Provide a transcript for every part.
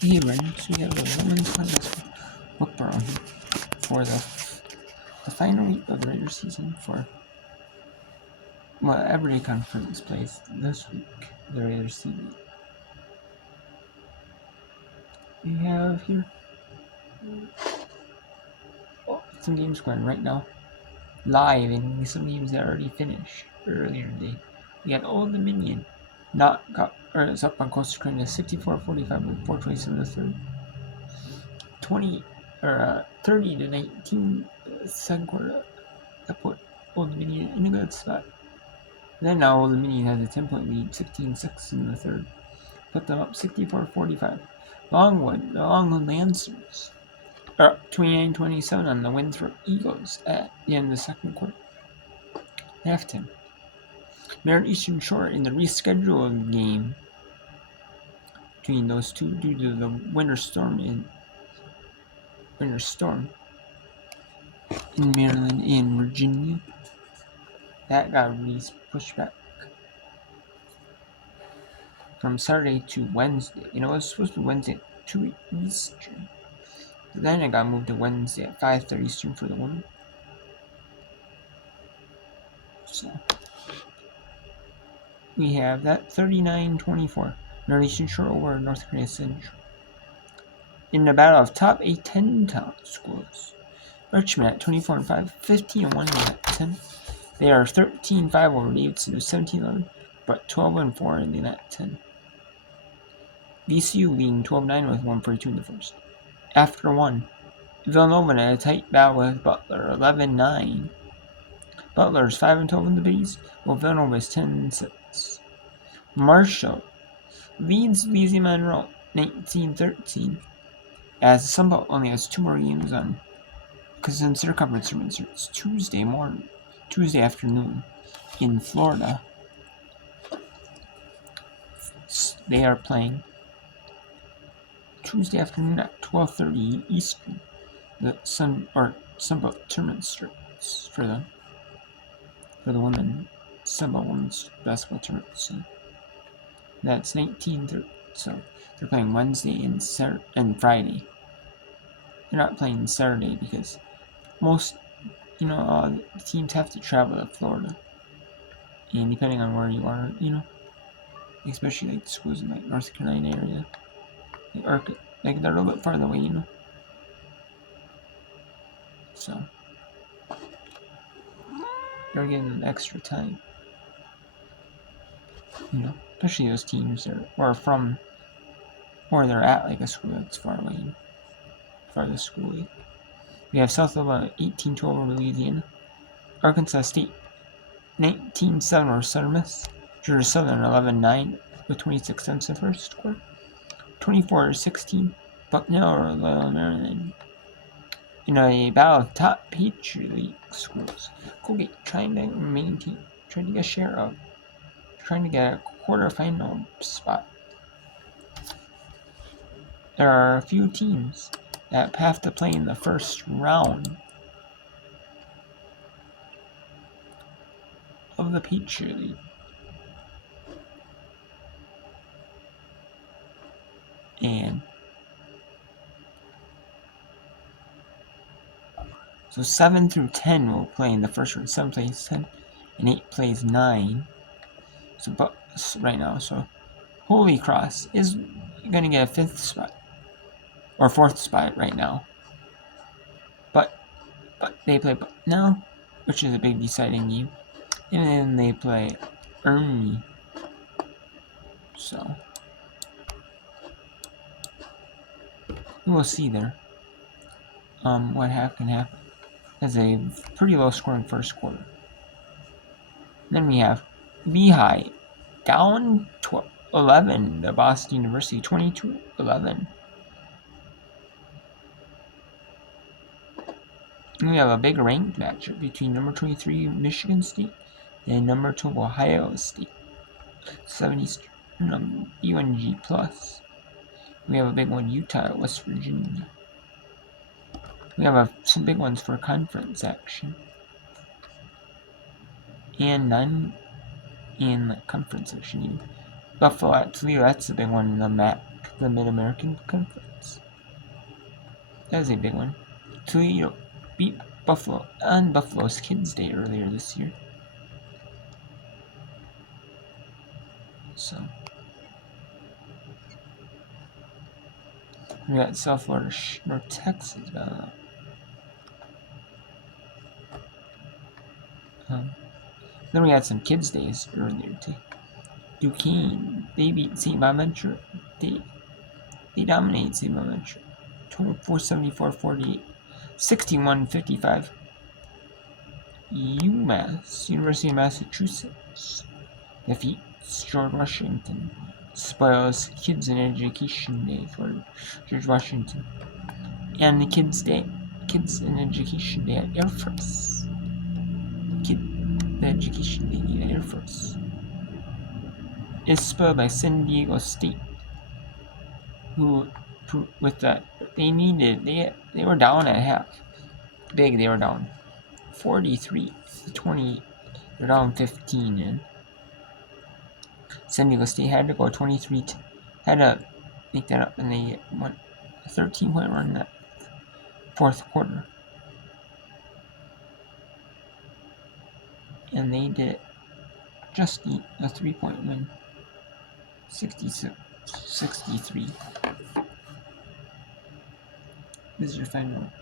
Hey, Renz, we have a women's football here for the final week of the regular season for every conference plays this week. The regular season. We have here some games going right now, live, and some games that already finished earlier today. We had Old Dominion it's up on Coastal Carolina 64-45 with 4:27 in the third. 30 to 19 second quarter. That put Old Dominion in a good spot. Then now Old Dominion has a 10-point lead, 16-6 in the third. Put them up 64-45. Longwood Lancers are up 29-27 on the Winthrop Eagles at the end of the second quarter. Halftime. Merritt Eastern Shore in the rescheduled game between those two due to the winter storm in Maryland and Virginia. That got pushed back from Saturday to Wednesday. It was supposed to be Wednesday at 2 Eastern. But then it got moved to Wednesday at 5:30 Eastern for the women. So we have that 39-24. North Eastern Shore over North Carolina Central. In the battle of top A10 town schools, Richmond at 24-5, 15-1 in that 10. They are 13-5 over Davidson, who's 17-11, but 12-4 in the net 10. VCU leading 12-9 with 1:42 in the first. After one, Villanova in a tight battle with Butler, 11-9. Butler is 5-12 in the Big East, while Villanova is 10-6. Marshall leads Louisiana Monroe 19-13, as the Sun Belt only has 2 more games on, because since their conference tournaments it's Tuesday afternoon in Florida. They are playing Tuesday afternoon at 12:30 Eastern. The Sun Belt tournament starts for the women Sun Belt women's basketball tournament. So that's 19:30. So they're playing Wednesday and Friday. They're not playing Saturday because most teams have to travel to Florida, and depending on where you are, especially like schools in like North Carolina area, like they're a little bit farther away, So they're getting an extra time, especially those teams that or they're at like a school that's far away, farthest school. We have South Alabama 18-12 over Louisiana, Arkansas State 19-7 over Southern Miss, Georgia Southern 11-9 with 26 cents in the first quarter, 24-16 Bucknell or Loyola Maryland. In a battle of top Patriot League schools, Colgate trying to get a quarterfinal spot. There are a few teams that have to play in the first round of the Patriot League. And so 7 through 10 will play in the first round. 7 plays 10, and 8 plays 9. So right now, so Holy Cross is going to get a 5th spot. Or 4th spot right now. But they play Bucknell, which is a big deciding game. And then they play Ernie. So we'll see there. What can happen. It's a pretty low scoring first quarter. Then we have Lehigh down 11 to Boston University, 22-11. We have a big ranked matchup between number 23 Michigan State and number 2 Ohio State. 7 Eastern, UNG plus. We have a big one, Utah, West Virginia. We have some big ones for conference action. And none in conference action. Buffalo at Toledo, that's the big one in the MAC the Mid-American Conference. That was a big one. Toledo beat Buffalo on Buffalo's Kids Day earlier this year. So we got South Florida, North Texas. Then we had some Kids Days earlier too. Duquesne, they beat St. Bonaventure. They dominated St. Bonaventure. 24-74-48, 61-55. UMass, University of Massachusetts, defeats George Washington. Spoils Kids in Education Day for George Washington. And the Kids in Education Day at Air Force. The Education Day at Air Force is spoiled by San Diego State, who with that they were down at half. They were down 43-28. They're down 15, and San Diego State had to go 23. Had to make that up, and they won a 13-point run in that fourth quarter. And they did just need a 3-point win. 66-63. This is your final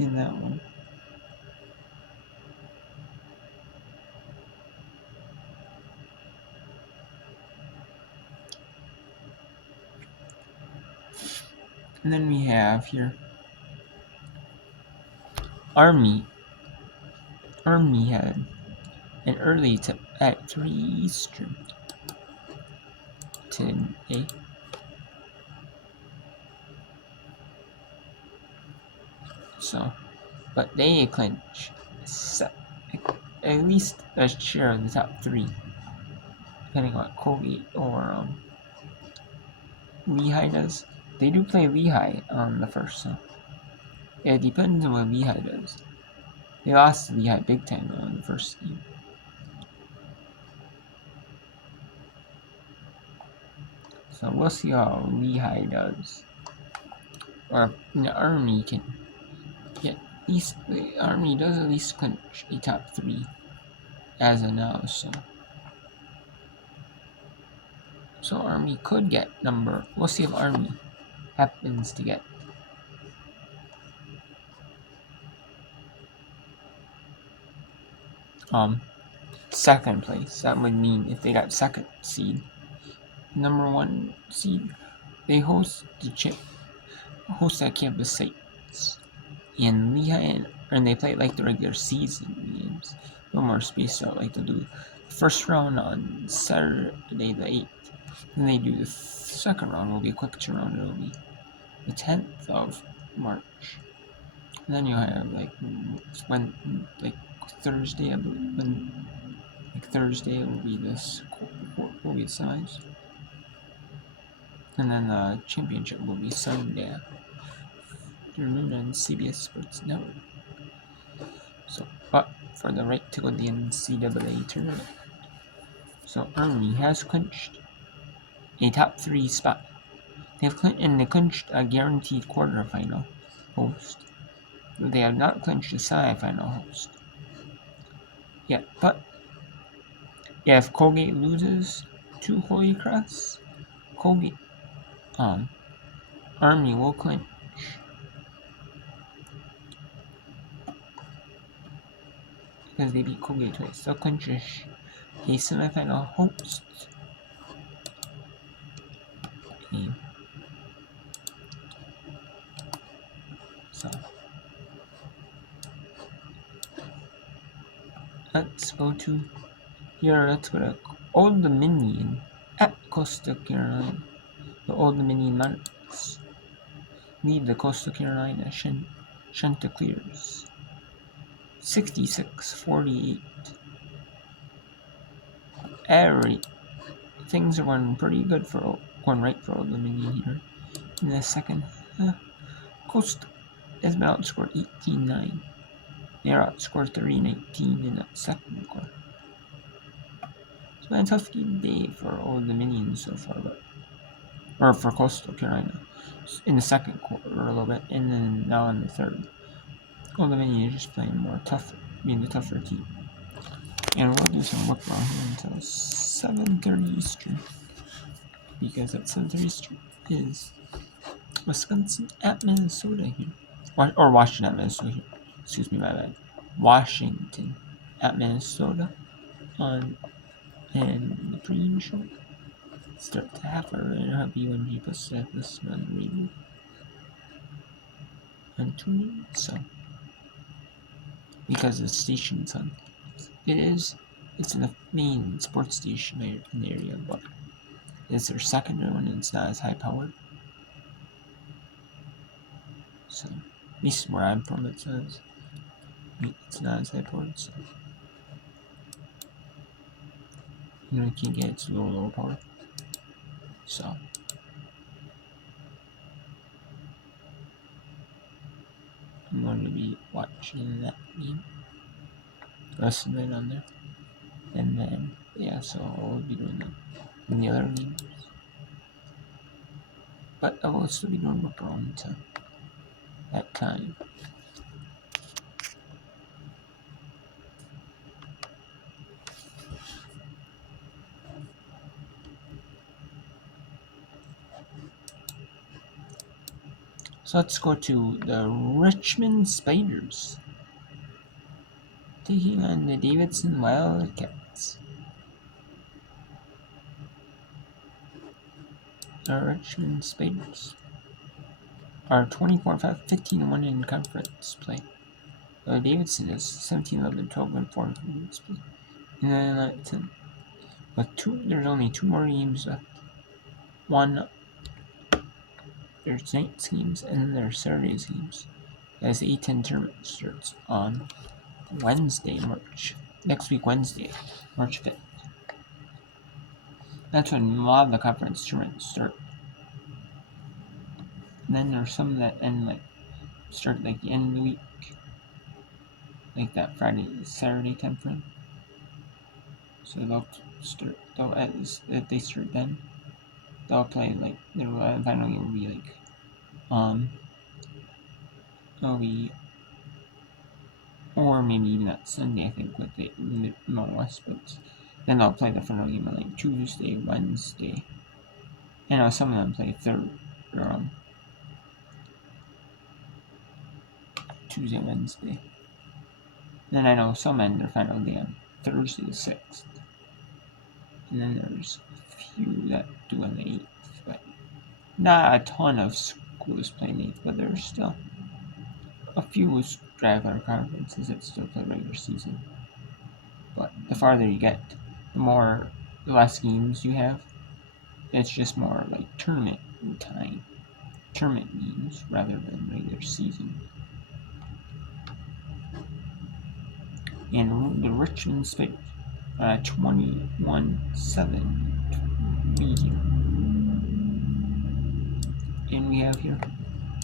in that one. And then we have here Army. Army had an early tip at 3 Eastern today. So, but they clinch at least a share of the top 3, depending on what Colgate or Lehigh does. They do play Lehigh on the first, so it depends on what Lehigh does. They lost to Lehigh big time on the first game. So we'll see how Lehigh does. Or the Army can get at least, the Army does at least clinch a top 3 as of now, so Army could get we'll see if Army happens to get second place. That would mean if they got second seed, number 1 seed, they host that campus sites in Lehigh, and they play like the regular season games, a little more spaced out, like they'll do the first round on Saturday the 8th, and they do the second round. Will be a quick turnaround. It'll be the 10th of March, and then you'll have Thursday, I believe. Thursday will be this will be the size, and then the championship will be Sunday afternoon on CBS Sports Network. So, but for the right to go to the NCAA tournament, so Army has clinched a top 3 spot. They clinched a guaranteed quarterfinal host. They have not clinched a semifinal host yet, but if Colgate loses to Holy Cross, Colgate, Army will clinch because they beat Colgate twice. They'll clinch a semifinal host game. So let's go to Old Dominion at Coastal Carolina. The Old Dominion Monarchs lead the Coastal Carolina Chanticleers 66-48. Things are going right for Old Dominion here in the second half. Coastal has been outscored 18-9. They are outscored 30-19 in the second quarter. It's been a tough game day for Old Dominion so far, but or for Coastal Carolina in the second quarter a little bit, and then now in the third. Old Dominion is just playing more tougher, being the tougher team. And we'll do some work around here until 7:30 Eastern, because at 7:30 Eastern is Wisconsin at Minnesota here, or Washington at Minnesota here. Excuse me, my bad. Washington at Minnesota on and the pregame show. Start to half hour and have BUNG plus listen on the radio and tune in. So because the station's on, it's in the main sports station in the area, but it's their secondary one and it's not as high powered. So at least where I'm from, it says it's not as high powered. So you can't get it to lower power. So I'm going to be watching that game, listening on there, and then so I'll be doing that in the other games. But I will still be doing work around to that time. So let's go to the Richmond Spiders taking on the Davidson Wildcats. The Richmond Spiders are 24-5-15-1 in conference play. Davidson is 17-11-12-4 in conference play. And then there's only 2 more games left. There's night's games and then there's Saturday's games. As the A10 tournament starts on Wednesday, next week, Wednesday, March 5th. That's when a lot of the conference tournaments start. And then there's some that start the end of the week, like that Saturday time frame. So if they start then, they'll play their final game will be or maybe even that Sunday, I think, with the Mountain West, but then they'll play the final game on Tuesday, Wednesday. Some of them play Tuesday, Wednesday. Then I know some end their final day on Thursday the 6th. And then there's a few that do on the 8th, but not a ton of schools play 8th, but there's still a few straggler conferences that still play regular season. But the farther you get, the less games you have. It's just more tournament time, tournament games rather than regular season. And the Richmond Spiders 21-7 lead here. And we have here,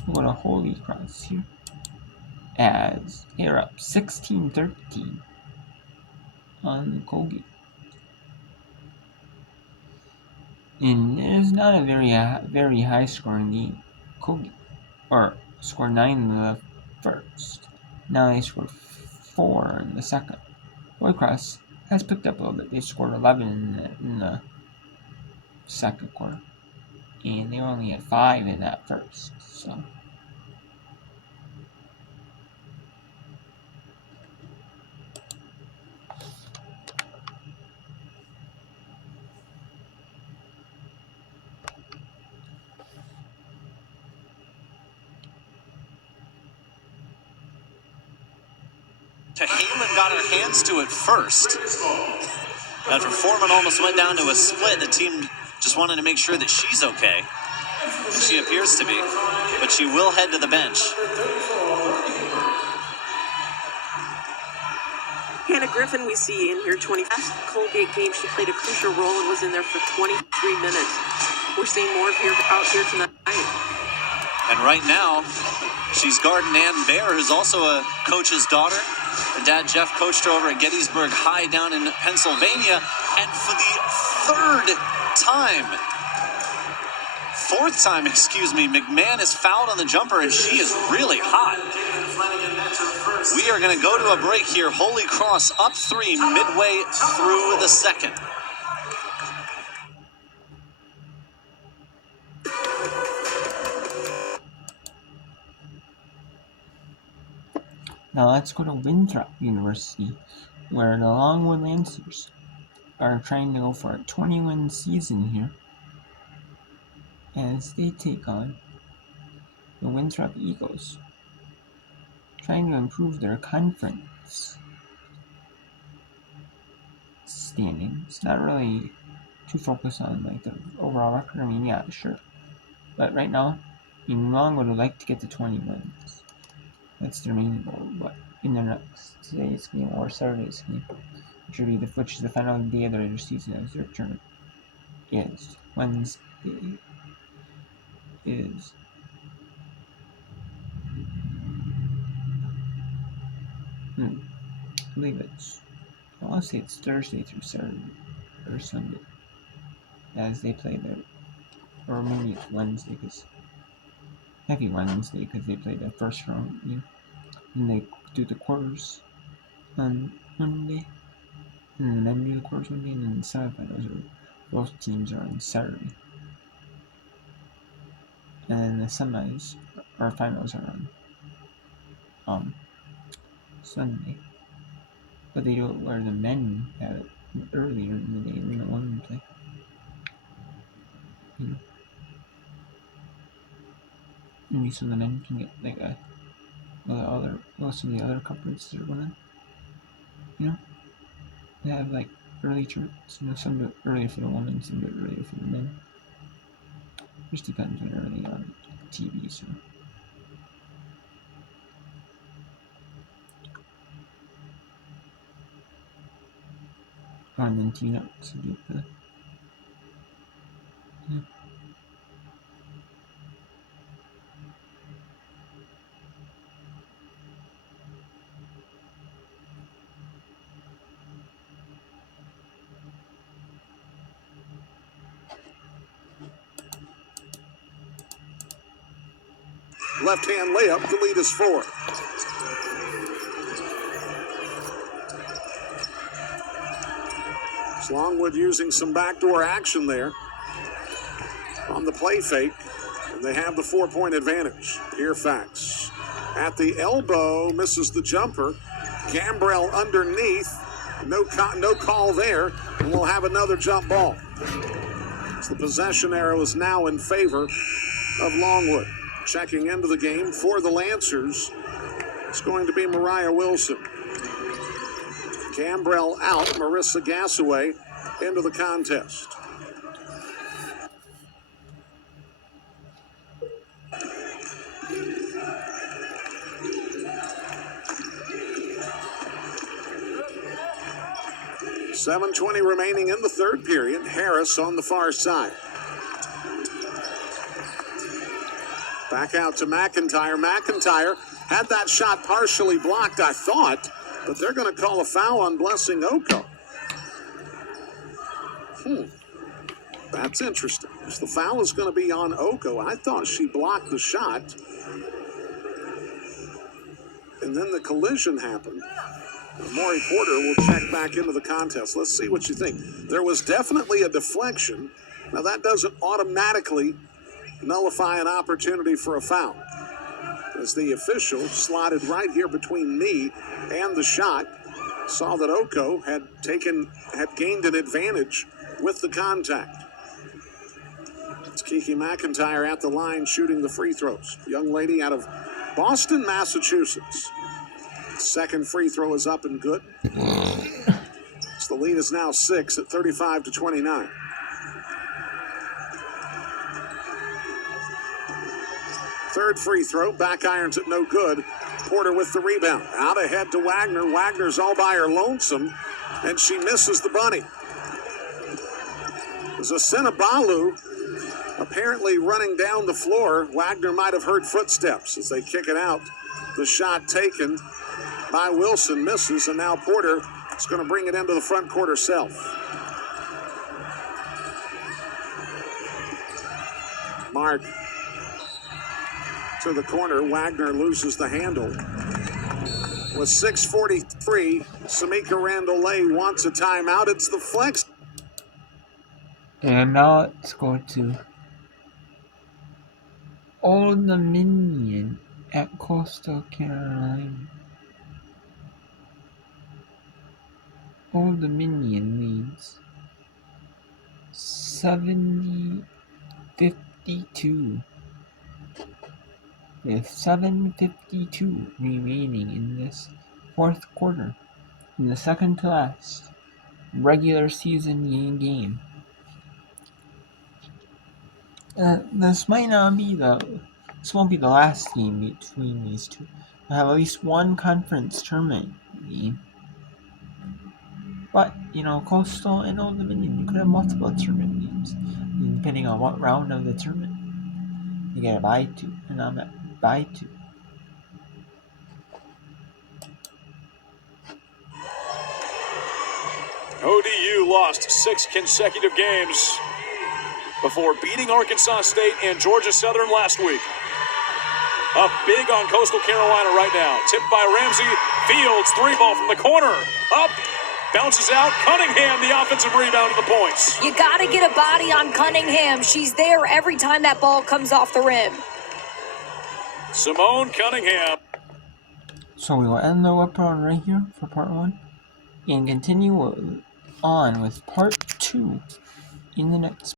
we'll go to Holy Cross here, as they're up 16-13 on Colgate. And it is not a very high scoring game. Colgate scored 9 in the first. Now they scored 4 in the second. Holy Cross has picked up a little bit. They scored 11 in the second quarter, and they only had 5 in that first. So. Halen got her hands to it first. After Foreman almost went down to a split, the team just wanted to make sure that she's okay. And she appears to be, but she will head to the bench. Hannah Griffin we see in here, 20. Last Colgate game, she played a crucial role and was in there for 23 minutes. We're seeing more out here tonight. And right now, she's guarding Ann Baer, who's also a coach's daughter. Her dad, Jeff, coached her over at Gettysburg High down in Pennsylvania. And for the third fourth time, McMahon is fouled on the jumper, and she is really hot. We are going to go to a break here. Holy Cross up 3 midway through the second. Now let's go to Winthrop University, where the Longwood Lancers are trying to go for a 20-win season here as they take on the Winthrop Eagles, trying to improve their conference standings. Not really too focused on like the overall record. I mean, yeah, sure, but right now, Longwood would like to get to 20 wins. That's their main goal. But in their next today's game or Saturday's game, which is the final day of the regular season as their tournament, is Wednesday. I believe I want to say it's Thursday through Saturday or Sunday as they play their, or maybe it's Wednesday because heavy Wednesday because they play the first round game and they do the quarters on Monday and then do the quarters Monday and then the semifinals both teams are on Saturday and then the semis or finals are on Sunday. But they do it where the men have it earlier in the day than the women play. Maybe so the men can get like most of the other conferences are going on. They have like early tournaments. Some do it earlier for the women, some do it earlier for the men. Just depends when early on TV. So. And then tune-ups do it for the Left-hand layup, the lead is 4. Longwood using some backdoor action there on the play fake, and they have the 4-point advantage. Here, Fax at the elbow, misses the jumper. Gambrell underneath, no call there, and we'll have another jump ball. So the possession arrow is now in favor of Longwood. Checking into the game for the Lancers, it's going to be Mariah Wilson. Gambrell out, Marissa Gassaway into the contest. .7:20 remaining in the third period. Harris on the far side. Back out to McIntyre. McIntyre had that shot partially blocked, I thought, but they're going to call a foul on Blessing Oko. That's interesting. The foul is going to be on Oko. I thought she blocked the shot. And then the collision happened. Maury Porter will check back into the contest. Let's see what you think. There was definitely a deflection. Now, that doesn't automatically nullify an opportunity for a foul, as the official slotted right here between me and the shot saw that Oko had gained an advantage with the contact. It's Kiki McIntyre at the line shooting the free throws. Young lady out of Boston, Massachusetts. Second free throw is up and good. So the lead is now 6 at 35-29. Third free throw, back irons it no good. Porter with the rebound. Out ahead to Wagner. Wagner's all by her lonesome, and she misses the bunny. Zasinabalu apparently running down the floor. Wagner might have heard footsteps as they kick it out. The shot taken by Wilson misses, and now Porter is going to bring it into the front court herself. mark to the corner. Wagner loses the handle. With 6:43, Samika Randall-Lay wants a timeout. It's the flex. And now let's go to Old Dominion at Coastal Carolina. Old Dominion leads 70-52 with 7:52 remaining in this fourth quarter in the second to last regular season game. This won't be the last game between these two. We'll have at least one conference tournament game. But, Coastal and Old Dominion, you could have multiple tournament games, depending on what round of the tournament you get a bye to, and I'm at bye to. ODU lost 6 consecutive games before beating Arkansas State and Georgia Southern last week. Up big on Coastal Carolina right now. Tipped by Ramsey. Fields, 3-ball from the corner. Up. Bounces out. Cunningham, the offensive rebound to the points. You got to get a body on Cunningham. She's there every time that ball comes off the rim. Simone Cunningham. So we will end the weapon right here for part 1 and continue on with part 2 in the next